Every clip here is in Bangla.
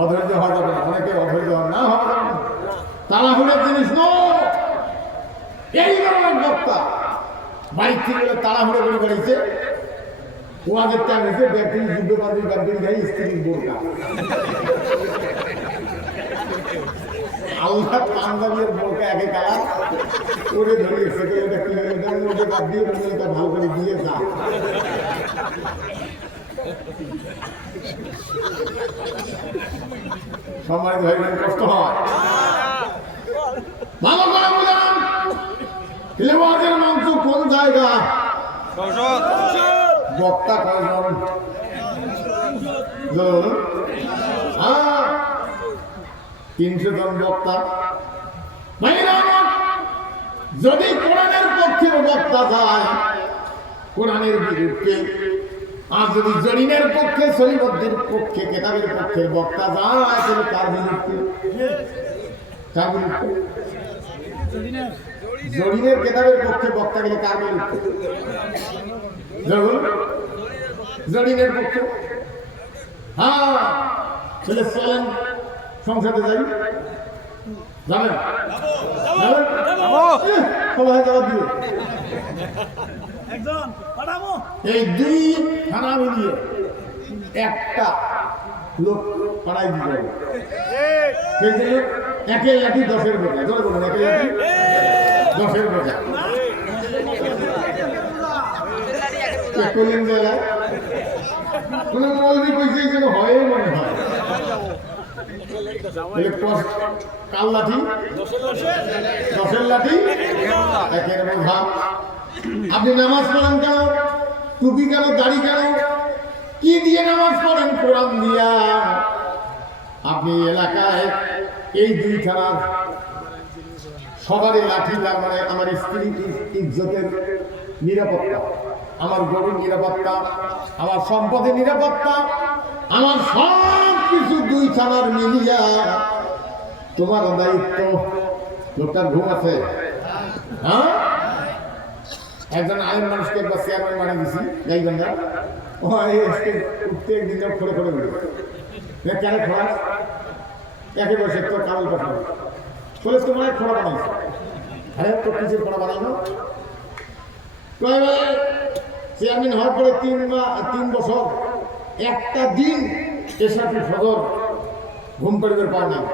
অধৈর্য হওয়া যাবে না, অনেকে অধৈর্য না হওয়া যাবে না, তাড়াহুড়োর জিনিস নয়। এই ধরনের বক্তা বাইক থেকে তাড়াহুড়ো করে বেড়েছে, ওয়াজের টাইম হয়েছে, ব্যাটারি যুদ্ধবাদী গাড়ি গাড়ি স্ত্রীর বোরকা আল্লাহ পাঞ্জাবির বোরকা একে কালার করে ধরিয়েছে, এটা কিলোমিটারের মধ্যে বাদ দিয়ে এটা ভালো করে দিয়ে যা। সম্মানিত ভাই বোন, কষ্ট হয়, ভালো করে বললাম ওয়াজের মঞ্চ কোন জায়গা, বক্তা কয়জন? হ্যাঁ, 300 জন বক্তা। যদি কোরআনের পক্ষে বক্তা যায় কোরআনের বিরুদ্ধে, আর যদি জরিনের পক্ষে শরীয়তের পক্ষে কেতাবের পক্ষে বক্তা যায় তাহলে কার বিরুদ্ধে? কার বিরুদ্ধে? জরিনের কেতাবের পক্ষে বক্তা গেলে কার বিরুদ্ধে? জরিনের পক্ষে। হ্যাঁ, ছেলে চলেন সংসদে যাই, যাবেন? সবাই জবাব দিবে। এই দুই থানা মিলিয়ে একটা লোক পাড়ায় দিতে হবে। সেই জন্য একের লাঠি 10-এর বোঝা, ধরে বলুন, একের লাঠি 10-এর বোঝা। করলেন জায়গায় কোনো মৌলবি কইছে যেন হয় মনে হয়। কাল লাঠি 10-এর লাঠি একের বোঝা। আপনি নামাজ পড়েন কেন? টুপি কেন? দাড়ি কেন? কি দিয়ে নামাজ পড়েন? কোরআন দিয়া। আপনি এলাকায় এই দুই থানার সবারই লাঠি, তার মানে আমার স্ত্রী ইজ্জতের নিরাপত্তা, আমার গরুর নিরাপত্তা, আমার সম্পদের নিরাপত্তা, আমার সব কিছু দুই থানার মিলিয়া তোমার দায়িত্ব। লোকটার ঘুম আছে? হ্যাঁ, একজন আইন মানুষকে একবার চেয়ারম্যান বানিয়ে দিছি গাইবান্ধা, উঠতে একদিন খড়ে খড়ে উঠে কেন খোঁড়াস? একে বসে তোর কাগজ পাঠানো বলে তোমার খোঁড়া বানাইছে। আরে তোর কিসের খোঁড়া বানাইলো? চেয়ারম্যান হওয়ার পরে 3 বছর একটা দিন এসাফি ফজর ঘুম পরিবার পাওয়া নাই,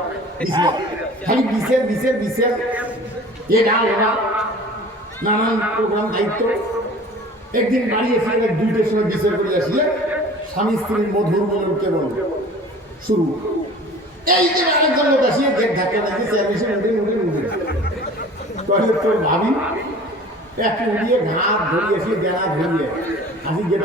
খালি বিশের এটা ওরা নানান প্রোগ্রাম দায়িত্ব। একদিন বাড়ি এসে 2টার সময় বিচার করে আসলে স্বামী স্ত্রীর মধুর মনের কেবল শুরু। এই যে আরেকজন লোক আসিয়ে গেট ধাক্কা লাগিয়ে চেয়ারম্যান উঠে তাহলে তোর ভাবি একটু উড়িয়ে ঘাট ধরিয়ে এসে দেনা ধরিয়ে আসি গেট